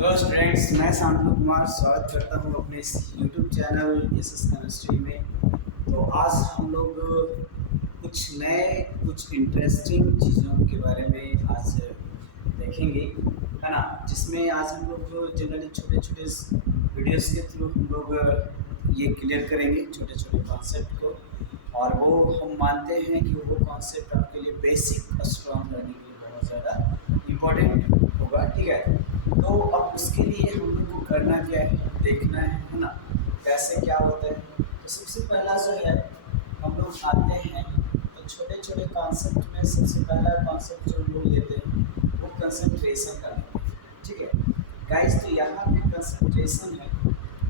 Hello students, मैं शांतनु कुमार स्वागत करता हूं अपने इस यूट्यूब चैनल एसएस केमिस्ट्री में। तो आज हम लोग कुछ नए कुछ इंटरेस्टिंग चीज़ों के बारे में आज देखेंगे, है ना। जिसमें आज हम लोग जनरली छोटे छोटे वीडियोस के थ्रू हम लोग ये क्लियर करेंगे छोटे छोटे कॉन्सेप्ट को। और वो हम मानते हैं कि वो कॉन्सेप्ट आपके लिए बेसिक स्ट्रॉन्ग करने के लिए बहुत ज़्यादा इम्पोर्टेंट होगा, ठीक है। तो अब उसके लिए हम लोग को करना क्या है, देखना है ना, कैसे क्या होता है। तो सबसे पहला जो है, हम लोग आते हैं तो छोटे छोटे कॉन्सेप्ट में सबसे पहला कॉन्सेप्ट जो हम लोग लेते हैं वो कंसंट्रेशन का लेते हैं, ठीक है गाइस। तो यहाँ पे कंसंट्रेशन है,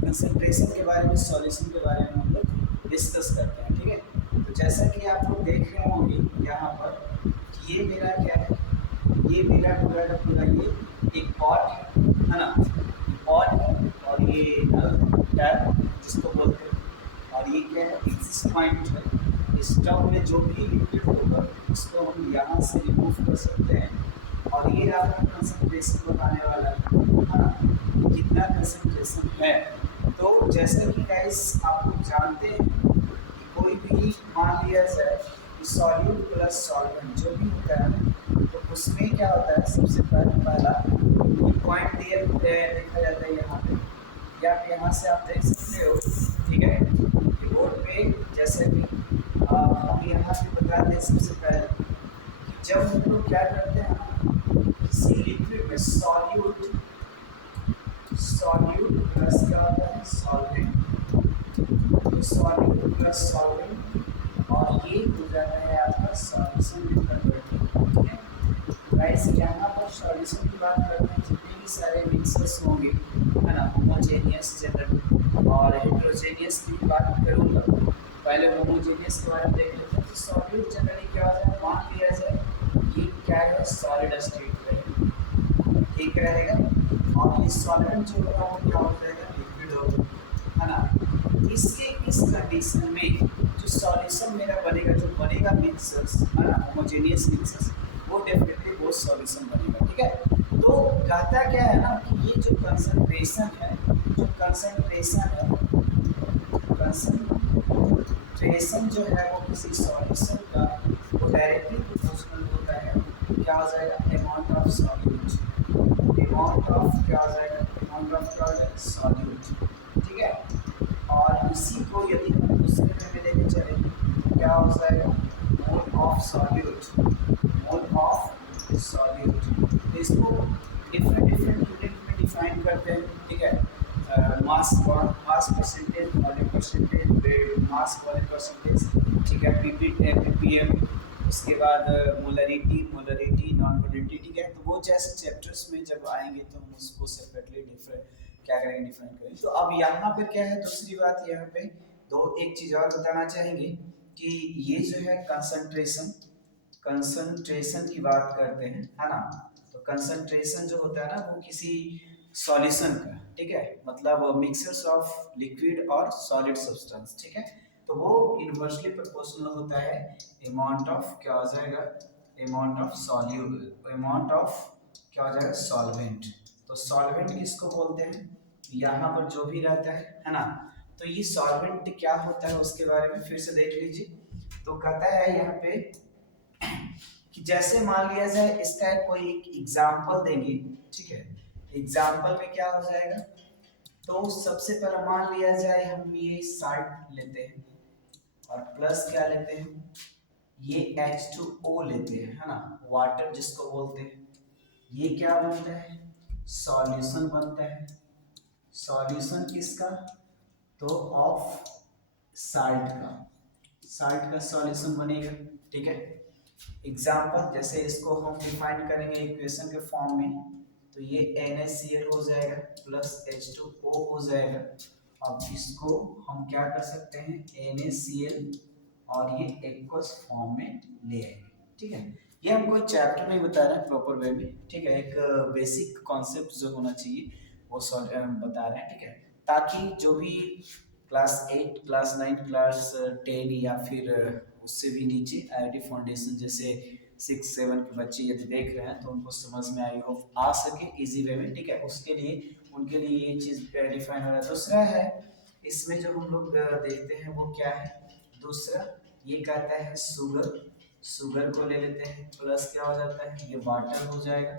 कंसंट्रेशन के बारे में, सॉल्यूशन के बारे में हम लोग डिस्कस करते हैं, ठीक है। तो जैसा कि आप लोग देख रहे होंगे यहाँ पर कि ये मेरा क्या है, ये मेरा पूरा का पूरा ये एक पॉट है ना, पॉट है। और ये टैप जिसको बोलते हैं, और ये क्या है, एग्जिस्ट पॉइंट है। इस टब में जो भी लिक्विड होगा उसको हम यहाँ से रिमूव कर सकते हैं। और ये आपका कंसंट्रेशन बताने वाला है ना, कितना कंसंट्रेशन है। तो जैसे कि गाइस आप लोग जानते हैं कि कोई भी मान लिया जाए कि सॉल्यूट प्लस सॉल्वेंट जो भी होता है, तो उसमें क्या होता है, सबसे पहला पॉइंट दिया देखा जाता है यहाँ पे, या यहाँ से आप देख सकते हो, ठीक है। बोर्ड पे जैसे कि हम यहाँ पे बताते हैं सबसे पहले कि जब हम लोग क्या करते हैं, किसी लिक्विड में सॉल्यूट, सॉल्यूट प्लस क्या होता है, सॉल्वेंट। तो सॉल्यूट प्लस सॉल्वेंट और ये हो जाता है आपका सॉल्यूशन में कन्वर्टिंग, ठीक है। गाइस यहाँ पर सॉल्यूशन की बात करते हैं, जितने भी सारे मिक्सर्स होंगे, है ना, होमोजेनियस जनरल और हेट्रोजेनियस की बात करूँगा। पहले होमोजेनियस के बारे में देख लेते हैं। तो सॉल्यूट जनरली क्या होता है, मान लिया जाए कि क्या है, सॉलिड स्टेट रहेगा, ठीक रहेगा। और ये सॉल्वेंट जो होगा वो क्या हो जाएगा, लिक्विड होगा, है ना। इसके इस कंडीशन में जो सॉल्यूशन मेरा बनेगा, जो बनेगा मिक्सर्स, है ना, होमोजेनियस मिक्सर्स, वो डेफिनेटली वो सॉल्यूशन बनेगा, ठीक है। तो कहता क्या है ना कि ये जो कंसंट्रेशन है, जो कंसंट्रेशन है, कंसंट्रेशन जो है वो किसी सॉल्यूशन का वो डायरेक्टली प्रोपोर्शनल होता है, क्या हो जाएगा, amount of solute, amount of क्या हो जाएगा, अमाउंट ऑफ क्या हो जाएगा, सॉल्यूट, ठीक है। और इसी को यदि हम दूसरे में लेके चले तो क्या हो जाएगा, mole of solute, mole of solute. तो इसको डिफरेंट डिफरेंट यूनिट में डिफाइन करते हैं, ठीक है। Mass, mass percentage, volume percentage, mass volume percentage, ठीक है, पीपीएम, उसके बाद मोलरिटी, मोलरिटी, नॉन मोलरिटी, ठीक है। तो वो जैसे चैप्टर्स में जब आएंगे तो हम उसको सेपरेटली डिफरेंट क्या करेंगे, डिफाइन करेंगे। तो अब यहाँ पर क्या है, दूसरी बात यहाँ पे दो एक चीज़ और बताना चाहेंगे कि ये जो है कंसंट्रेशन, कंसंट्रेशन की बात करते हैं, है ना। तो कंसंट्रेशन जो होता है ना वो किसी सॉल्यूशन का, ठीक है, मतलब मिक्सचर्स ऑफ लिक्विड और सॉलिड सब्सटेंस, ठीक है। तो वो इन्वर्सली प्रोपोर्शनल होता है अमाउंट ऑफ क्या हो जाएगा, amount of solute, amount of क्या हो जाएगा, सॉल्वेंट। तो सॉल्वेंट किसको बोलते हैं, यहाँ पर जो भी रहता है ना। तो ये सॉल्वेंट क्या होता है उसके बारे में फिर से देख लीजिए। तो कहता है यहाँ पे कि जैसे मान लिया जाए इसका कोई एक एग्जाम्पल देंगे, ठीक है। एग्जाम्पल में क्या हो जाएगा, तो सबसे पहले मान लिया जाए हम ये साल्ट लेते हैं और प्लस क्या लेते हैं, ये H2O लेते हैं, है ना, वाटर जिसको बोलते हैं। ये क्या बनता है, सॉल्यूशन बनता है। सॉल्यूशन किसका, तो ऑफ साल्ट का, साल्ट का सॉल्यूशन बनेगा, ठीक है। एग्जाम्पल जैसे इसको हम डिफाइन करेंगे इक्वेशन के फॉर्म में, तो ये NaCl हो जाएगा प्लस H2O हो जाएगा। अब इसको हम क्या कर सकते हैं, NaCl और ये एक्वस फॉर्म में ले आएंगे, ठीक है। ये हमको चैप्टर में बता रहा है प्रॉपर वे में, ठीक है। एक बेसिक कॉन्सेप्ट जो होना चाहिए वो बता रहे हैं, ठीक है। ताकि जो भी क्लास 8, क्लास 9, क्लास 10 या फिर उससे भी नीचे IIT फाउंडेशन जैसे 6 7 के बच्चे यदि देख रहे हैं तो उनको समझ में आई हो, आ सके इजी वे में, ठीक है, उसके लिए उनके लिए ये चीज़ डिफाइन हो रहा है। दूसरा है इसमें जो हम लोग देखते हैं वो क्या है, दूसरा ये कहता है शुगर, शुगर को ले लेते हैं, प्लस क्या हो जाता है, ये वाटर हो जाएगा,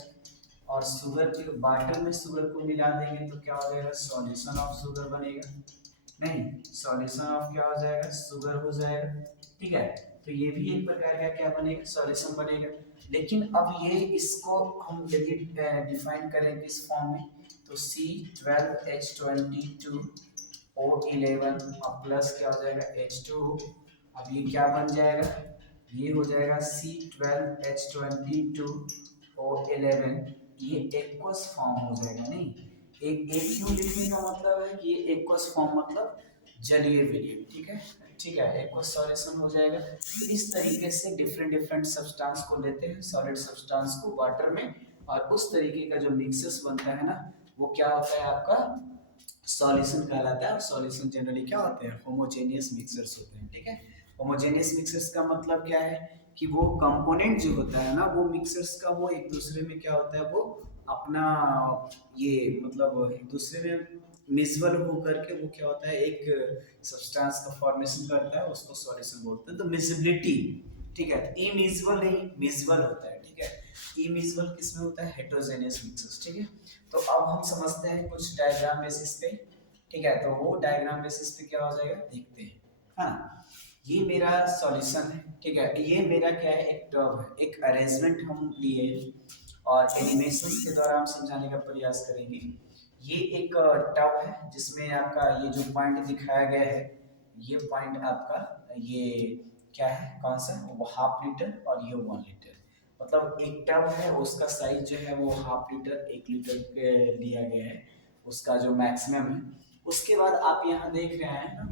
और शुगर के वाटर में शुगर को मिला देंगे तो क्या हो जाएगा, सॉल्यूशन ऑफ शुगर बनेगा, नहीं सॉल्यूशन ऑफ क्या हो जाएगा, शुगर हो जाएगा, ठीक है। तो ये भी एक प्रकार का क्या बनेगा, सॉल्यूशन बनेगा। लेकिन अब ये इसको हम यदि डिफाइन करें किस फॉर्म में, तो C12H22O11 और प्लस क्या हो जाएगा H2, अब ये क्या बन जाएगा, ये हो जाएगा C12H22O11, ये एक्वस फॉर्म हो जाएगा, नहीं एक क्यों लिखने का मतलब है कि ये एक्वस फॉर्म मतलब जलीय विलयन, ठीक है, ठीक है, एक्वस सॉल्यूशन हो जाएगा। तो इस तरीके से डिफरेंट डिफरेंट सब्सटेंस को लेते हैं, सॉलिड सब्सटेंस को वाटर में, और उस तरीके का जो मिक्सेस बनता है ना वो क्या होता है आपका सॉल्यूशन कहलाता है। और सॉल्यूशन जनरली क्या होते हैं, होमोजेनियस मिक्सर्स होते हैं, ठीक है। होमोजेनियस मिक्सर्स का मतलब क्या है कि वो कंपोनेंट जो होता है ना वो मिक्सर्स का वो एक दूसरे में क्या होता है, वो अपना ये मतलब एक दूसरे में मिसबल होकर के वो क्या होता है एक सब्सटेंस का फॉर्मेशन करता है, उसको सॉल्यूशन बोलते हैं। तो मिसिबिलिटी, ठीक है, तो इमिसिबल नहीं मिसबल होता है, ठीक है। इमिसिबल किसमें होता है, हेटेरोजेनियस मिक्सर्स, ठीक है। तो अब हम समझते हैं कुछ डायग्राम बेसिस पे, ठीक है, तो वो डायग्राम बेसिस पे क्या हो जाएगा देखते हैं, हाँ। ये मेरा सॉल्यूशन है, ठीक है, ये मेरा क्या है, एक टर्व है, एक अरेंजमेंट हम लिए और एनिमेशन के द्वारा हम समझाने का प्रयास करेंगे। ये एक टब है जिसमें आपका ये जो पॉइंट दिखाया गया है, ये पॉइंट आपका ये क्या है, कौन सा, वो 1/2 लीटर और ये 1 लीटर, मतलब एक टब है उसका साइज जो है वो 1/2 लीटर 1 लीटर के लिया गया है, उसका जो मैक्सिमम है। उसके बाद आप यहाँ देख रहे हैं ना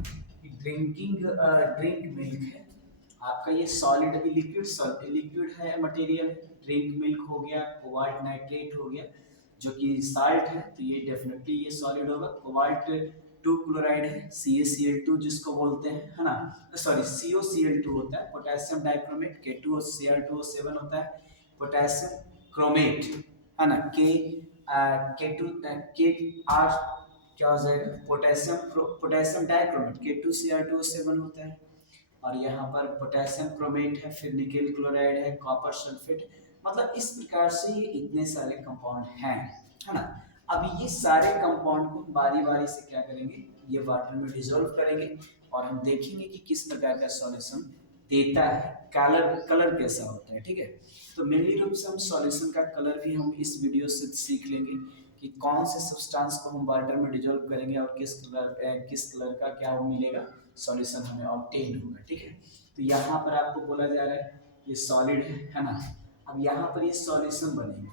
कि ड्रिंक मिल्क है आपका, ये सॉलिड लिक्विड है मटेरियल, ड्रिंक मिल्क हो गया, कोबाल्ट नाइट्रेट हो गया जो कि साल्ट है, तो ये डेफिनेटली ये सॉलिड होगा। कोबाल्ट 2 क्लोराइड है, CaCl2 जिसको बोलते हैं, है ना, सॉरी COCl2 होता है, पोटेशियम डाइक्रोमेट K2Cl2O7 होता है, पोटेशियम क्रोमेट, है ना, K2 KR क्या हो जाएगा, पोटेशियम डाइक्रोमेट K2Cr2O7 होता है, और यहाँ पर पोटेशियम क्रोमेट है, फिर निकेल क्लोराइड है, कॉपर सल्फेट, मतलब इस प्रकार से ये इतने सारे कंपाउंड हैं, है ना। अब ये सारे कंपाउंड को बारी बारी से क्या करेंगे, ये वाटर में डिसॉल्व करेंगे और हम देखेंगे कि किस प्रकार का सॉल्यूशन देता है, कलर कलर कैसा होता है, ठीक है। तो मेनली रूप से हम सॉल्यूशन का कलर भी हम इस वीडियो से सीख लेंगे कि कौन से सब्सटेंस को हम वाटर में डिसॉल्व करेंगे और किस कलर का क्या वो मिलेगा, सॉल्यूशन हमें ऑब्टेन होगा, ठीक है। तो यहाँ पर आपको बोला जा रहा है ये सॉलिड है ना, अब यहाँ पर ये सॉल्यूशन बनेगा,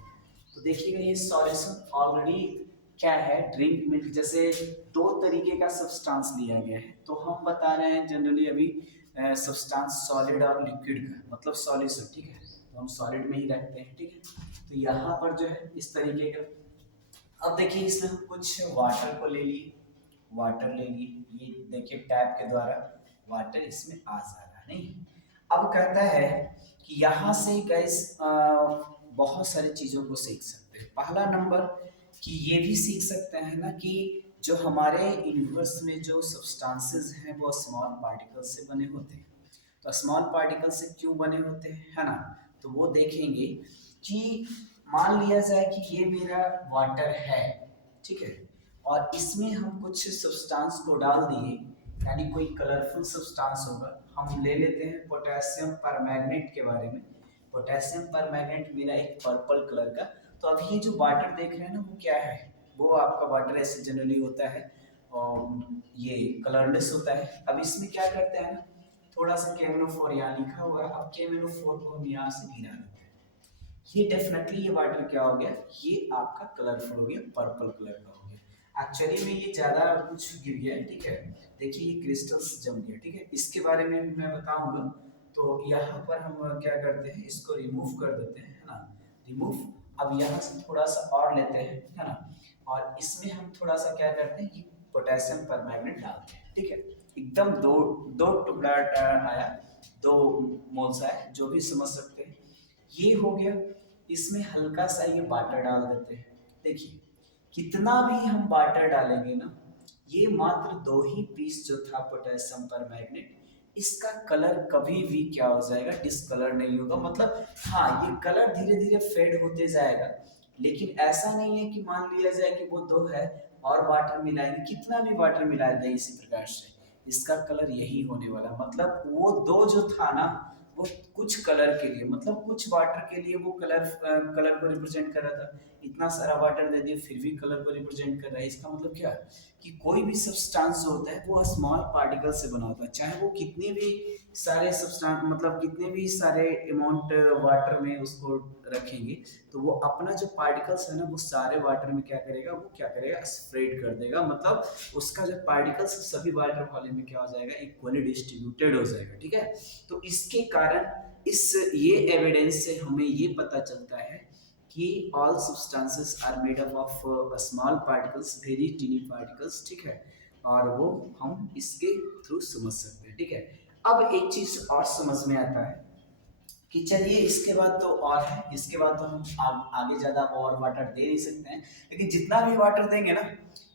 तो देखिएगा ये सॉल्यूशन ऑलरेडी क्या है, ड्रिंक मिल्क जैसे 2 तरीके का सब्सटेंस लिया गया है, तो हम बता रहे हैं जनरली अभी सब्सटेंस सॉलिड और लिक्विड का मतलब सॉल्यूशन, ठीक है, तो हम सॉलिड में ही रखते हैं, ठीक है। तो यहाँ पर जो है इस तरीके का, अब देखिए इसमें हम कुछ वाटर को ले लिए, वाटर ले लिए, ये देखिए टैप के द्वारा वाटर इसमें आ जा रहा है, नहीं। अब कहता है कि यहाँ से गैस बहुत सारी चीज़ों को सीख सकते हैं। पहला नंबर कि ये भी सीख सकते हैं ना कि जो हमारे यूनिवर्स में जो सब्सटेंसेस हैं वो स्मॉल पार्टिकल से बने होते हैं, तो स्मॉल पार्टिकल से क्यों बने होते हैं, है ना, तो वो देखेंगे कि मान लिया जाए कि ये मेरा वाटर है, ठीक है, और इसमें हम कुछ सब्सटेंस को डाल दिए, यानी कोई कलरफुल सब्सटेंस होगा, हम ले लेते हैं पोटेशियम परमैंगनेट के बारे में, पोटेशियम परमैंगनेट मेरा एक पर्पल कलर का, तो अब ये जो वाटर देख रहे हैं ना वो क्या है, वो आपका वाटर ऐसे जनरली होता है और ये कलरलेस होता है। अब इसमें क्या करते हैं ना, थोड़ा सा KMnO4 यहाँ लिखा हुआ है, अब KMnO4 को हम यहाँ से गिरा देते हैं, ये डेफिनेटली ये वाटर क्या हो गया, ये आपका कलरफुल हो गया, पर्पल कलर का हो गया। एक्चुअली में ये ज़्यादा कुछ गिर गया है, ठीक है, देखिए ये क्रिस्टल्स जम गया, ठीक है, इसके बारे में भी मैं बताऊंगा। तो यहाँ पर हम क्या करते हैं, इसको रिमूव कर देते हैं, है ना, रिमूव। अब यहाँ से थोड़ा सा और लेते हैं, है ना, और इसमें हम थोड़ा सा क्या करते हैं कि पोटेशियम परमैंगनेट डालते हैं, ठीक है, एकदम दो दो टुकड़ा आया, 2 मोल्स आए, जो भी समझ सकते हैं। ये हो गया। इसमें हल्का सा ये वाटर डाल देते हैं। देखिए कितना भी हम वाटर डालेंगे ना, ये मात्र 2 ही पीस जो था पोटेशियम पर मैग्नेट, इसका कलर कभी भी क्या हो जाएगा, डिसकलर नहीं होगा। मतलब हाँ, ये कलर धीरे धीरे फेड होते जाएगा, लेकिन ऐसा नहीं है कि मान लिया जाए कि वो दो है और वाटर मिलाएंगे, कितना भी वाटर मिलाया जाए इसी प्रकार से इसका कलर यही होने वाला। मतलब वो दो जो था ना, वो कुछ कलर के लिए, मतलब कुछ वाटर के लिए वो कलर को रिप्रेजेंट कर रहा था। इतना सारा वाटर दे दिया फिर भी कलर को रिप्रेजेंट कर रहा है। इसका मतलब क्या है कि कोई भी सब्सटेंस जो होता है वो स्मॉल पार्टिकल से बना होता है, चाहे वो कितने भी सारे सब्सटेंस, मतलब कितने भी सारे अमाउंट वाटर में उसको रखेंगे, तो वो अपना जो पार्टिकल्स है ना, वो सारे वाटर में क्या करेगा, वो क्या करेगा, स्प्रेड कर देगा। मतलब उसका जो पार्टिकल्स सभी वाटर वॉल्यूम में क्या हो जाएगा, इक्वली डिस्ट्रीब्यूटेड हो जाएगा। ठीक है, तो इसके कारण इस ये एविडेंस से हमें ये पता चलता है कि all substances are made up of small particles, very tiny particles. ठीक है, और वो हम इसके थ्रू समझ सकते हैं। ठीक है, अब एक चीज और समझ में आता है कि चलिए इसके बाद तो और है, इसके बाद तो हम आगे ज्यादा और वाटर दे नहीं सकते हैं, लेकिन जितना भी वाटर देंगे ना,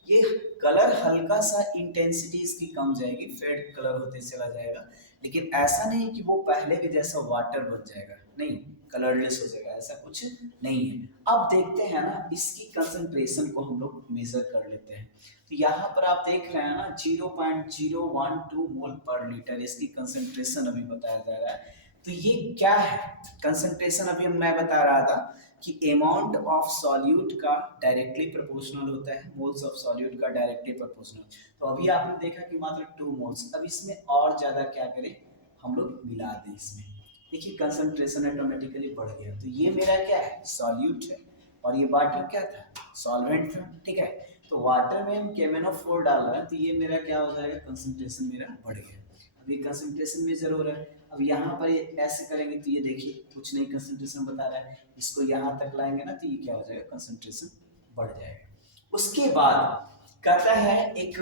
ये कलर हल्का सा इंटेंसिटी इसकी कम जाएगी, फेड कलर होते चला जाएगा, लेकिन ऐसा नहीं कि वो पहले के जैसा वाटर बन जाएगा, नहीं, कलरलेस हो जाएगा, ऐसा कुछ नहीं है। अब देखते हैं ना, इसकी कंसंट्रेशन को हम लोग मेजर कर लेते हैं। तो यहाँ पर आप देख रहे हैं ना, 0.012 मोल पर लीटर इसकी कंसंट्रेशन अभी बताया जा रहा है। तो ये क्या है कंसंट्रेशन, अभी मैं बता रहा था कि अमाउंट ऑफ सॉल्यूट का डायरेक्टली प्रोपोर्शनल होता है मोल्स ऑफ सॉल्यूट का डायरेक्टली प्रोपोर्शनल। तो अभी आपने देखा कि मात्र 2 मोल्स, अब इसमें और ज्यादा क्या करें, हम लोग मिला दें इसमें। देखिए कंसंट्रेशन ऑटोमेटिकली बढ़ गया। तो ये मेरा क्या है, सॉल्यूट है, और ये वाटर क्या था, सॉल्वेंट था। ठीक है, तो वाटर में हम KMnO4 डाल रहे हैं, तो ये मेरा क्या हो जाएगा, कंसंट्रेशन मेरा बढ़ गया। अभी कंसंट्रेशन मेजर हो रहा है। अब यहाँ पर ये ऐसे करेंगे तो ये देखिए कुछ नहीं कंसंट्रेशन बता रहा है, इसको यहाँ तक लाएंगे ना तो ये क्या हो जाएगा, कंसंट्रेशन बढ़ जाएगा। उसके बाद कहता है एक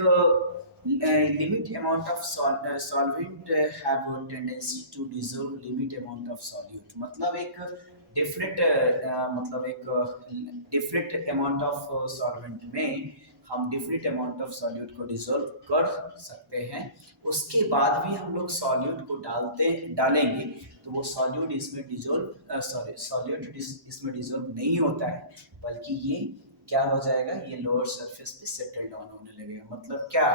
limit amount of solvent have tendency to dissolve limit amount of solute. मतलब एक डिफरेंट मतलब एक डिफरेंट अमाउंट ऑफ सॉल्वेंट में हम डिफरेंट अमाउंट ऑफ सॉल्यूट को डिसॉल्व कर सकते हैं। उसके बाद भी हम लोग सॉल्यूट को डालेंगे तो वो सॉल्यूट इसमें डिसॉल्व सॉल्यूट इसमें डिसॉल्व नहीं होता है, बल्कि ये क्या हो जाएगा, ये लोअर सरफेस पे सेटल डाउन होने लगेगा। मतलब क्या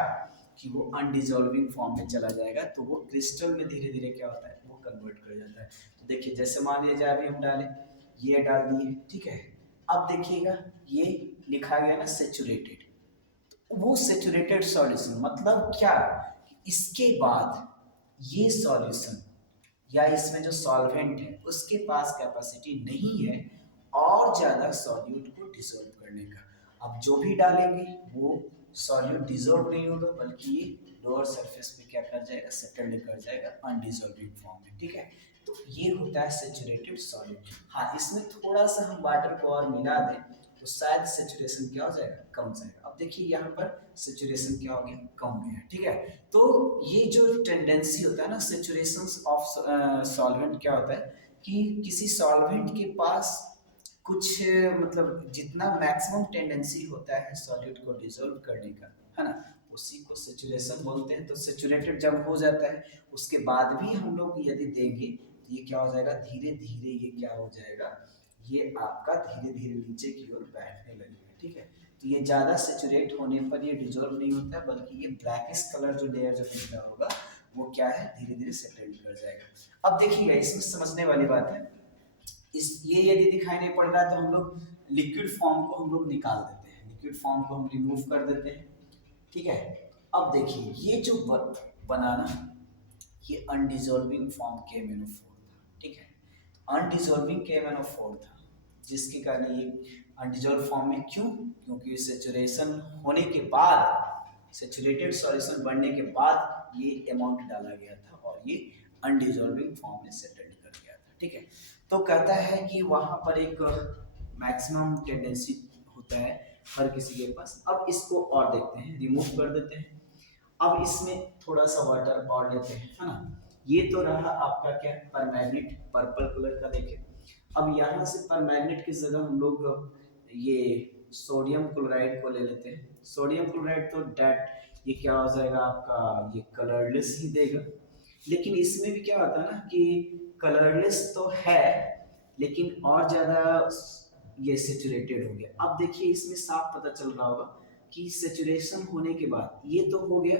कि वो अनडिजॉल्विंग फॉर्म में चला जाएगा, तो वो क्रिस्टल में धीरे धीरे क्या होता है, वो कन्वर्ट कर जाता है। तो देखिए जैसे मान लिया जाए अभी हम डालें, ये डाल दिए, ठीक है, अब देखिएगा ये लिखा गया ना सेचुरेटेड, वो सेचुरेटेड सॉल्यूशन मतलब क्या, इसके बाद ये सॉल्यूशन या इसमें जो सॉल्वेंट है उसके पास कैपेसिटी नहीं है और ज्यादा सॉल्यूट को डिसॉल्व करने का। अब जो भी डालेंगे वो सॉल्यूट डिसॉल्व नहीं होगा, बल्कि ये लोअर सरफेस पे क्या कर जाएगा, सेटल्ड कर जाएगा अनडिसॉल्विंग फॉर्म में। ठीक है, तो ये होता है सेचुरेटेड सॉल्यूट। हाँ, इसमें थोड़ा सा हम वाटर को और मिला दें तो शायद सेचुरेशन क्या हो जाएगा, कम हो जाएगा। अब देखिए यहाँ पर सेचुरेशन क्या हो गया, कम हो गया। ठीक है, तो ये जो टेंडेंसी होता है ना सेचुरेशन ऑफ सॉल्वेंट, क्या होता है कि किसी सॉल्वेंट के पास कुछ मतलब जितना मैक्सिमम टेंडेंसी होता है सॉल्यूट को डिसॉल्व करने का, है ना, उसी को सेचुरेशन बोलते हैं। तो सेचुरेटेड जब हो जाता है उसके बाद भी हम लोग यदि देंगे तो ये क्या हो जाएगा, धीरे धीरे ये क्या हो जाएगा, ये आपका धीरे धीरे नीचे की ओर बैठने लगेगा। ठीक है, तो ये ज्यादा सेचुरेट होने पर ये डिजोल्व नहीं होता है, बल्कि ये ब्लैकिश कलर जो लेयर जो दिख रहा होगा वो क्या है, धीरे धीरे सेटल कर जाएगा। अब देखिएगा इसमें समझने वाली बात है, इस ये यदि दिखाई नहीं पड़ रहा है तो हम लोग लिक्विड फॉर्म को हम लोग निकाल देते हैं, लिक्विड फॉर्म को हम रिमूव कर देते हैं। ठीक है, अब देखिए ये जो बनाना, ये अनडिजॉल्विंग फॉर्म KMnO4 था। ठीक है, अनडिजॉल्विंग KMnO4 था, जिसके कारण ये अनडिजॉल्व फॉर्म में, क्यों, क्योंकि सेचुरेशन होने के बाद, सेचुरेटेड सॉल्यूशन बनने के बाद ये अमाउंट डाला गया था और ये अनडिजॉल्विंग फॉर्म में सेटल्ड कर गया था। ठीक है, तो कहता है कि वहां पर एक मैक्सिमम टेंडेंसी होता है हर किसी के पास। अब इसको और देखते हैं, रिमूव कर देते हैं। अब इसमें थोड़ा सा वाटर और लेते हैं, है ना। ये तो रहा आपका क्या, परमैग्नेट पर्पल कलर का, देखें। अब यहाँ से पर मैग्नेट की जगह हम लोग ये सोडियम क्लोराइड को ले लेते हैं। सोडियम क्लोराइड तो डेट ये क्या हो जाएगा आपका, ये कलरलेस ही देगा। लेकिन इसमें भी क्या होता है ना कि कलरलेस तो है लेकिन और ज्यादा ये सेचुरेटेड हो गया। अब देखिए इसमें साफ पता चल रहा होगा कि सेचुरेशन होने के बाद ये तो हो गया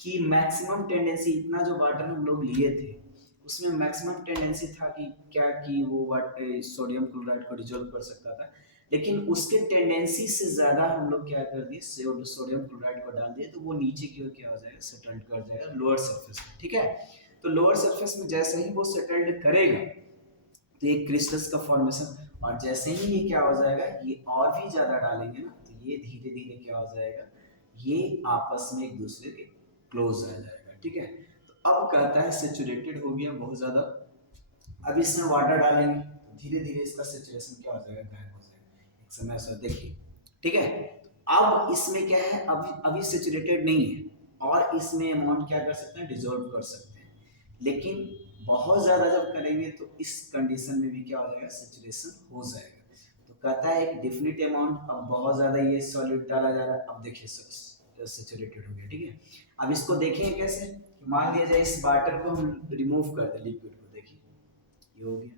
कि मैक्सिमम टेंडेंसी, इतना जो वाटर हम लोग लिए थे उसमें मैक्सिमम टेंडेंसी था कि क्या कि वो वाटर सोडियम क्लोराइड को डिजोल्व कर सकता था। लेकिन उसके टेंडेंसी से ज्यादा हम लोग क्या कर दिए, सोडियम क्लोराइड को डाल दिए तो वो नीचे की ओर क्या हो जाएगा, सेटल्ड कर जाएगा लोअर सरफेस में। ठीक है, तो लोअर सरफेस में जैसे ही वो सेटल्ड करेगा तो एक क्रिस्टल्स का फॉर्मेशन, और जैसे ही ये क्या हो जाएगा, ये और भी ज्यादा डालेंगे ना तो ये धीरे धीरे क्या हो जाएगा, ये आपस में एक दूसरे के क्लोज आ जाएगा। ठीक है, तो अब कहता है सेचुरेटेड हो गया बहुत ज्यादा। अब इसमें वाटर डालेंगे तो धीरे धीरे इसका सेचुरेशन क्या हो जाएगा, गायब हो जाएगा एक समय से। देखिए ठीक है, अब इसमें क्या है, अभी सेचुरेटेड नहीं है और इसमें अमाउंट क्या कर सकते हैं, डिजोल्व कर सकते हैं। लेकिन बहुत ज्यादा जब करेंगे तो इस कंडीशन में भी क्या हो जाएगा, सेचुरेशन हो जाएगा। तो कहता है एक डेफिनिट अमाउंट, अब बहुत ज्यादा ये सॉल्यूट डाला जा रहा है। अब देखिए सेचुरेटेड हो गया। ठीक है, अब इसको देखेंगे कैसे, मान लिया जाए इस वाटर को हम रिमूव कर दें, लिक्विड को, देखिए ये हो गया,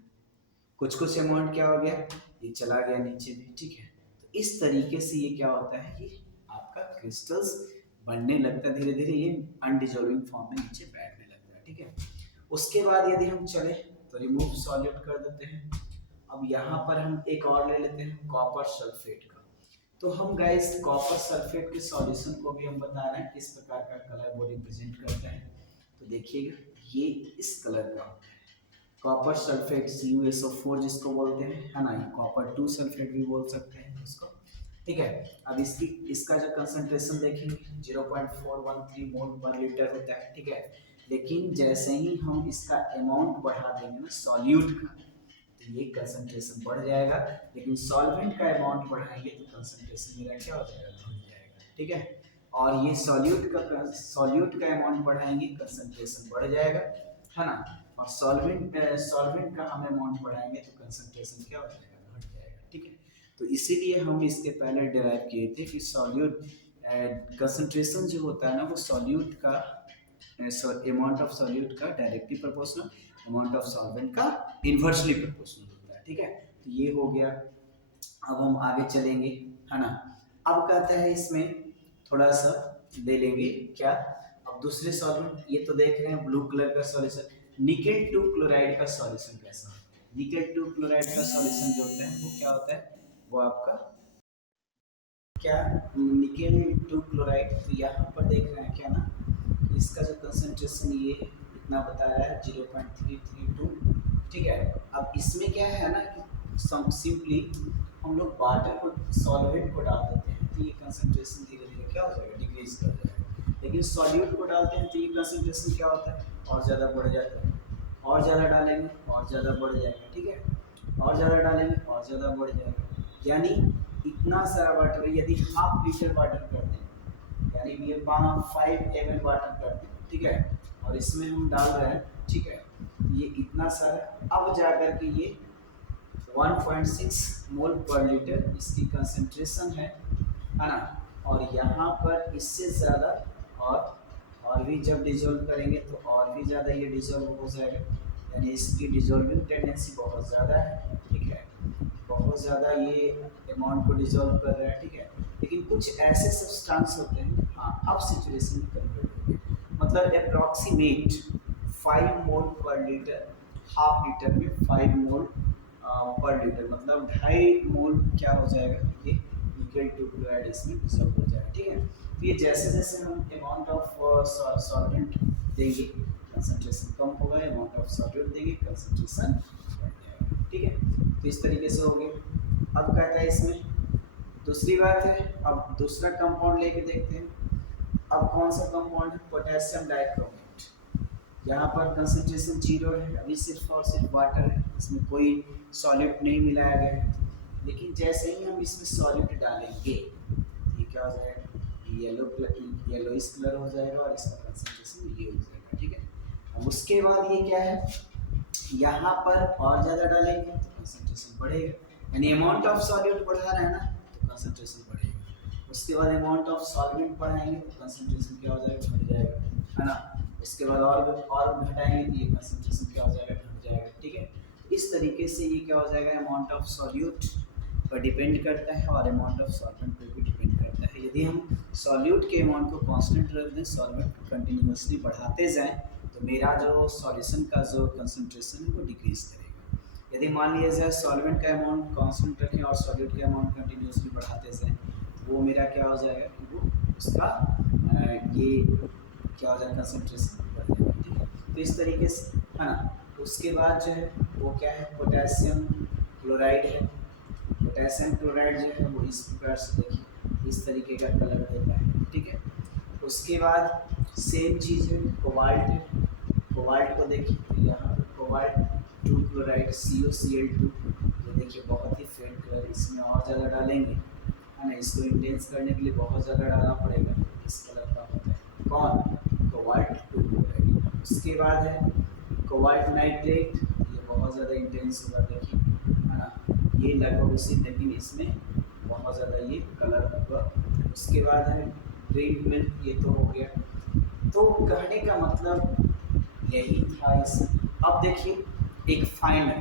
कुछ कुछ अमाउंट क्या हो गया, ये चला गया नीचे भी। ठीक है, तो इस तरीके से ये क्या होता है कि आपका क्रिस्टल्स बनने लगता है धीरे धीरे, ये अनडिजोल्विंग फॉर्म में नीचे बैठने लगता है। ठीक है, उसके बाद यदि हम चले तो रिमूव सॉलिड कर देते हैं। अब यहाँ पर हम एक और ले लेते हैं कॉपर सल्फेट का। तो हम गाइस कॉपर सल्फेट के सॉल्यूशन को भी हम बता रहे हैं किस प्रकार का कलर वो रिप्रेजेंट करता है। तो देखिएगा ये इस कलर का कॉपर सल्फेट CuSO4 जिसको बोलते हैं, है ना, ये कॉपर 2 सल्फेट भी बोल सकते हैं उसको। ठीक है, अब इसका जो कंसंट्रेशन देखेंगे 0.413 मोल पर लीटर होता है। ठीक है, लेकिन जैसे ही हम इसका अमाउंट बढ़ा देंगे ना सॉल्यूट का तो ये कंसंट्रेशन बढ़ जाएगा, लेकिन सॉल्वेंट का अमाउंट बढ़ाएंगे तो कंसंट्रेशन मेरा क्या हो जाएगा, घट जाएगा। ठीक है, और ये सॉल्यूट का अमाउंट बढ़ाएंगे कंसंट्रेशन बढ़ जाएगा, है ना, और सॉल्वेंट का हम अमाउंट बढ़ाएंगे तो कंसंट्रेशन क्या हो जाएगा, घट जाएगा। ठीक है, तो इसीलिए हम इसके पहले डिराइव किए थे कि सॉल्यूट कंसंट्रेशन जो होता है ना वो सॉल्यूट का अमाउंट ऑफ सॉल्यूट का directly proportional, amount of solvent का इन्वर्सली प्रोपोर्शनल होता है। ठीक है, तो ये हो गया। अब हम आगे चलेंगे, है ना। अब कहता है इसमें थोड़ा सा ले लेंगे क्या, अब दूसरे सॉल्वेंट, ये तो देख रहे हैं ब्लू कलर का सॉल्यूशन, निकेल 2 क्लोराइड का सॉल्यूशन कैसा होता है। निकेल 2 क्लोराइड का सॉल्यूशन जो होता है वो क्या होता है, वो आपका क्या, निकेल 2 क्लोराइड, तो यहाँ पर देख रहे हैं क्या ना, इसका जो कंसंट्रेशन ये इतना बता रहा है 0.332। ठीक है, अब इसमें क्या है ना कि सिंपली हम लोग वाटर को सॉल्वेंट को डाल देते हैं तो ये कंसंट्रेशन धीरे धीरे क्या हो जाएगा, डिक्रीज कर जाएगा। लेकिन सॉल्यूट को डालते हैं तो ये कंसंट्रेशन क्या होता है, और ज़्यादा बढ़ जाता है, और ज़्यादा डालेंगे और ज़्यादा बढ़ जाएगा। ठीक है, और ज़्यादा डालेंगे और ज़्यादा बढ़ जाएगा। यानी इतना सारा वाटर यदि हाफ लीटर वाटर कर दें, यानी ये 5 ml वाटर कर दें, ठीक है, और इसमें हम डाल रहे हैं, ठीक है, ये इतना सारा, अब जाकर के ये 1.6 मोल पर लीटर इसकी कंसंट्रेशन है ना, और यहाँ पर इससे ज़्यादा और भी जब डिजोल्व करेंगे तो और भी ज़्यादा ये डिजोल्व हो जाएगा, यानी इसकी डिजोल्विंग टेंडेंसी बहुत ज़्यादा है। ठीक है, बहुत ज़्यादा ये अमाउंट को डिजोल्व कर रहा है। ठीक है, लेकिन कुछ ऐसे सब्सटेंस होते हैं, हाँ, अब सिचुएशन में कन्वर्ट हो गया, मतलब अप्रॉक्सीमेट 5 मोल पर लीटर, हाफ लीटर में 5 मोल पर लीटर, मतलब 2.5 मोल क्या हो जाएगा, ये निकेल 2 क्लोराइड इसमें डिजोल्व हो जाएगा। ठीक है, तो ये जैसे जैसे हम अमाउंट ऑफ सॉल्वेंट देंगे कंसंट्रेशन कम होगा, अमाउंट ऑफ सॉल्वेंट देंगे कंसंट्रेशन बढ़ जाएगा। ठीक है, तो इस तरीके से हो गया। अब कहता है इसमें दूसरी बात है, अब दूसरा कंपाउंड लेके देखते हैं। अब कौन सा कंपाउंड है, पोटेशियम डाइक्रोमेट, यहाँ पर कंसंट्रेशन 0 है, अभी सिर्फ और सिर्फ वाटर है, इसमें कोई सॉल्यूट नहीं मिलाया गया है। लेकिन जैसे ही हम इसमें सॉल्यूट डालेंगे ये क्या हो जाएगा, येलोइश कलर हो जाएगा और इसका कंसंट्रेशन ये हो जाएगा। ठीक है, अब उसके बाद ये क्या है, यहाँ पर और ज़्यादा डालेंगे तो कंसंट्रेशन कंसंट्रेशन बढ़ेगा, यानी अमाउंट ऑफ सॉल्यूट बढ़ा रहा है ना, तो कंसंट्रेशन बढ़ेगा। उसके बाद अमाउंट ऑफ सॉल्वेंट बढ़ाएंगे तो कंसंट्रेशन क्या हो जाएगा, बढ़ जाएगा, है ना। उसके बाद और घटाएंगे तो ये कंसंट्रेशन क्या हो जाएगा, घट जाएगा, ठीक है। इस तरीके से ये क्या हो जाएगा, अमाउंट ऑफ सॉल्यूट पर डिपेंड करता है और अमाउंट ऑफ सॉल्वेंट पर भी डिपेंड करता है। यदि हम सॉल्यूट के अमाउंट को कांस्टेंट रख दें, सॉल्वेंट को कंटिन्यूसली बढ़ाते जाएं, तो मेरा जो सॉल्यूशन का जो कंसंट्रेशन है वो डिक्रीज करेगा। यदि मान लिया जाए सॉल्वेंट का अमाउंट कांस्टेंट रखें और सॉल्यूट का अमाउंट कंटिन्यूसली बढ़ाते जाएं, तो वो मेरा क्या हो जाएगा कि वो उसका ये क्या हो जाएगा, कंसंट्रेशन बढ़ जाएगा, ठीक है। तो इस तरीके से, है ना। उसके बाद जो है वो क्या है, पोटेशियम क्लोराइड है। पोटेशियम क्लोराइड जो है वो इस प्रकार से देखिए इस तरीके का कलर देता है, ठीक है। उसके बाद सेम चीज़ है कोबाल्ट है। कोबाल्ट को देखिए तो यहाँ पर कोबाल्ट 2 क्लोराइड COCl2, ये देखिए बहुत ही फेंट कलर, इसमें और ज़्यादा डालेंगे, है ना, इसको इंटेंस करने के लिए बहुत ज़्यादा डालना पड़ेगा, इस कलर का होता है कौन, कोबाल्ट 2 क्लोराइड। उसके बाद है कोबाल्ट नाइट्रेट, ये बहुत ज़्यादा इंटेंस होगा, देखिए, है ना, ये लगभग उसी, लेकिन इसमें बहुत ज़्यादा ये कलर होगा। उसके बाद है ग्रीन मिल्क, ये तो हो गया। तो कहने का मतलब यही था इस। अब देखिए एक फाइनल,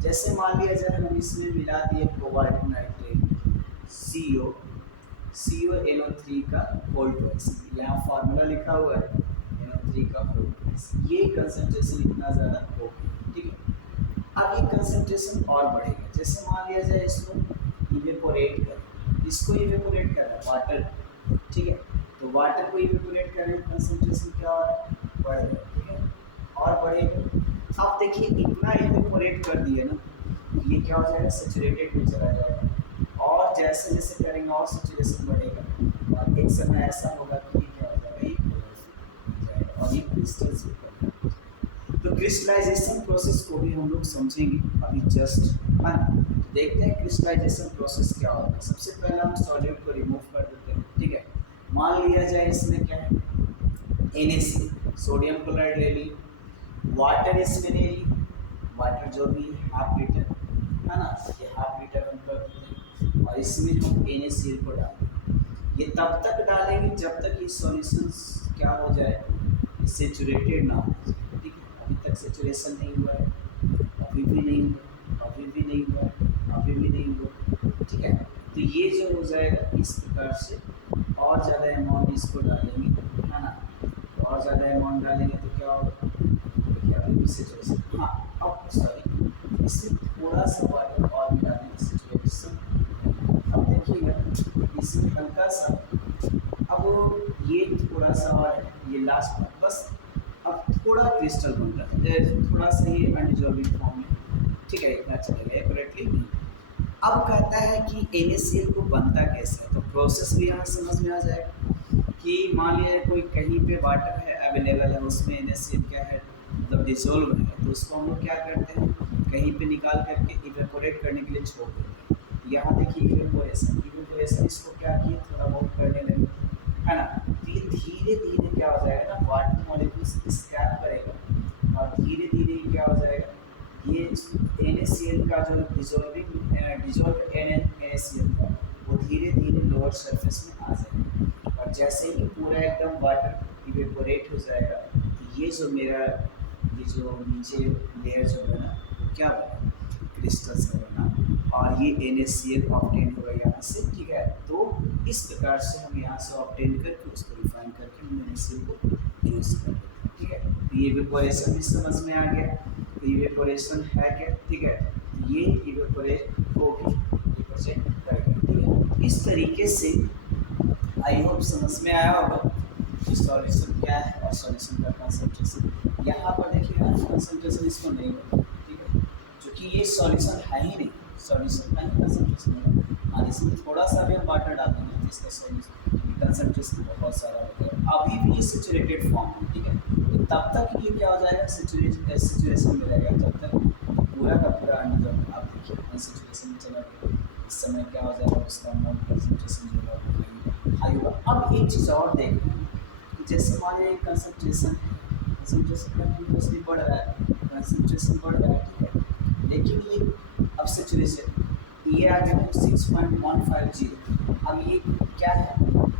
जैसे मान लिया जाए हम इसमें मिला दिए कोबाल्ट नाइट्रेट CONO3 का होल ट्वाइस, यहाँ फार्मूला लिखा हुआ है NO3 का होल ट्वाइस, ये कंसंट्रेशन इतना ज़्यादा हो गया, ठीक है। अब ये कंसंट्रेशन और बढ़ेगा, जैसे मान लिया जाए इसको इवेपोरेट करें, इसको इवेपोरेट कर रहा है वाटर, ठीक है। तो वाटर को इवेपोरेट करें, कंसंट्रेशन क्या हो रहा है, बढ़ रहा है, ठीक है, और बढ़ेगा। अब देखिए इतना इवेपोरेट कर दिए ना, ये क्या हो जाएगा, सेचुरेटेड में चला जाएगा, और जैसे जैसे करेंगे और सेचुरेशन बढ़ेगा, और एक समय ऐसा होगा कि ये क्या हो जाएगा, ये हो जाएगा और ये क्रिस्टल्स भी बनेंगे। तो क्रिस्टलाइजेशन प्रोसेस को भी हम लोग समझेंगे अभी जस्ट, है ना। तो देखते हैं क्रिस्टलाइजेशन प्रोसेस क्या होता है। सबसे पहले हम सॉल्यूट को रिमूव कर देते हैं, ठीक है। मान लिया जाए इसमें क्या है, NaCl, सोडियम क्लोराइड ले ली, वाटर इसमें ले ली, वाटर जो भी है हाफ लीटर, है ना, ये हाफ लीटर हम कर देते हैं, और इसमें हम NaCl को डाल देंगे। ये तब तक डालेंगे जब तक ये सॉल्यूशन क्या हो जाए, सेचुरेटेड ना हो जाए, ठीक है। अभी तक सेचुरेशन नहीं हुआ है, अभी भी नहीं हुआ, अभी भी नहीं हुआ, अभी भी नहीं हुआ, ठीक है। तो ये जो हो जाएगा इस प्रकार से, और ज़्यादा अमाउंट इसको डालेंगे, है ना, तो और ज़्यादा अमाउंट डालेंगे तो क्या होगा, देखिए अभी भी सेचुरेशन, हाँ अब सॉरी इसमें थोड़ा सा वाटर और भी डालेंगे सेचुरेशन। अब देखिएगा इसमें हल्का सा, अब ये थोड़ा सा और है, ये लास्ट बस, अब थोड़ा क्रिस्टल बन रहा है, थोड़ा सा ये अनडिजॉल्विंग फॉर्म में, ठीक है, इतना चलेगा एक्यूरेटली नहीं। अब कहता है कि NaCl को बनता कैसे है, तो प्रोसेस भी यहाँ समझ में आ जाएगा कि मान लिया कोई कहीं पे वाटर है अवेलेबल है, उसमें NaCl क्या है, मतलब डिसॉल्व है, तो उसको हम लोग क्या करते हैं, कहीं पे निकाल करके इवेपोरेट करने के लिए छोड़ देते हैं। यहाँ देखिए इवेपोरेशन इसको क्या किए, थोड़ा बहुत करने लगे, है ना। तो ये धीरे धीरे क्या हो जाएगा ना, वाटर मॉलिक्यूल्स स्क्रैप करेगा, और धीरे धीरे क्या हो जाएगा, ये NaCl का जो डिजॉल्व NaCl का, वो धीरे धीरे लोअर सरफेस में आ जाएगा, और जैसे ही पूरा एकदम वाटर इवेपोरेट हो जाएगा, तो ये जो मेरा ये जो नीचे लेयर जो बना वो क्या बना, क्रिस्टल से बना, और ये NaCl ऑब्टेन होगा यहाँ से, ठीक है। तो इस प्रकार से हम यहाँ से ऑब्टेन करके उसको रिफाइन करके हम NaCl को यूज़ कर लेते हैं, ठीक है। तो ये इवेपोरेशन भी समझ में आ गया, तो इवेपोरेशन है क्या, ठीक है, ये इवेपोरेट को भी रिप्रेजेंट करेगा, ठीक है। इस तरीके से आई होप समझ में आया होगा कि सॉल्यूशन क्या है और सॉल्यूशन का कंसंट्रेशन। यहाँ पर देखिए ना, कंसंट्रेशन इसको नहीं होगा, ठीक है, क्योंकि ये सॉल्यूशन है ही नहीं, सॉल्यूशन का ही कंसंट्रेशन है, और इसमें थोड़ा सा भी हम वाटर डाल देंगे तो इसका सॉल्यूशन कंसंट्रेशन बहुत सारा होता है। अभी भी ये सेचुरेटेड फॉर्म है, ठीक है, तो तब तक ये क्या हो जाएगा, सिचुएशन में रहेगा, जब तक पूरा का पूरा अनडिजॉल्व। आप देखिए अनसिचुएशन में चला गया, इस समय क्या हो जाएगा, उसका मोल कंसंट्रेशन जो है हाई होगा। अब एक चीज़ और देख रहे हैं कि जैसे मान लीजिए कंसंट्रेशन कंटिन्यूसली बढ़ रहा है, कंसंट्रेशन बढ़ रहा है, ठीक है, लेकिन ये अब सेचुरेशन ये आ गया 6.150। अब ये क्या है,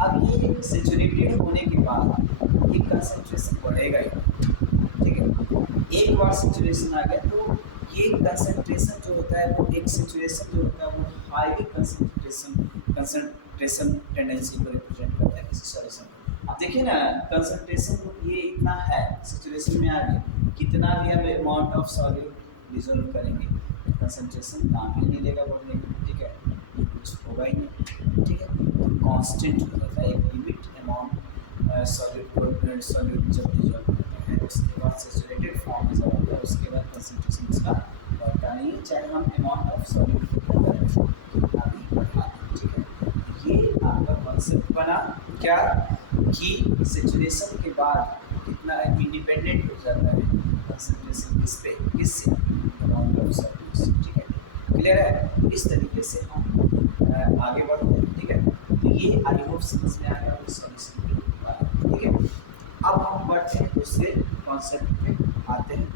अब ये सेचुरेटेड होने के बाद ये कंसंट्रेशन बढ़ेगा ही, ठीक है। एक बार सेचुरेशन आ गया तो ये कंसंट्रेशन जो होता है वो एक सेचुरेशन जो होता है वो हाईली कंसंट्रेशन टेंडेंसी को रिप्रेजेंट करता है किसी सॉल्यूशन में। अब देखिए ना कंसंट्रेशन ये इतना है सेचुरेशन में आ गया, कितना भी हम अमाउंट ऑफ सॉल्यूट डिजोल्व करेंगे कंसंट्रेशन नाम ही नहीं लेगा बढ़ने की, ठीक है, ये कुछ होगा ही नहीं, ठीक है, तो कांस्टेंट हो जाता है एक लिमिट अमाउंट सॉल्यूट जब डिजोल्व होता है उसके बाद सेचुरेटेड फॉर्म में जब होता है उसके बाद कंसंट्रेशन उसका बढ़ता नहीं, चाहे हम अमाउंट ऑफ सॉल्यूट कितना भी बढ़ा दें, ठीक है। ये आपका कॉन्सेप्ट बना क्या कि सेचुरेशन के बाद कितना इंडिपेंडेंट हो जाता है कंसंट्रेशन किस पे, किससे, अमाउंट ऑफ सॉल्यूट, ठीक है, क्लियर है। इस तरीके से हम आगे बढ़ते हैं, ठीक है। तो ये आई होप समझ में आ गया सॉल्यूशन के बारे में, ठीक है। अब हम बढ़ते हैं दूसरे कॉन्सेप्ट पे आते हैं।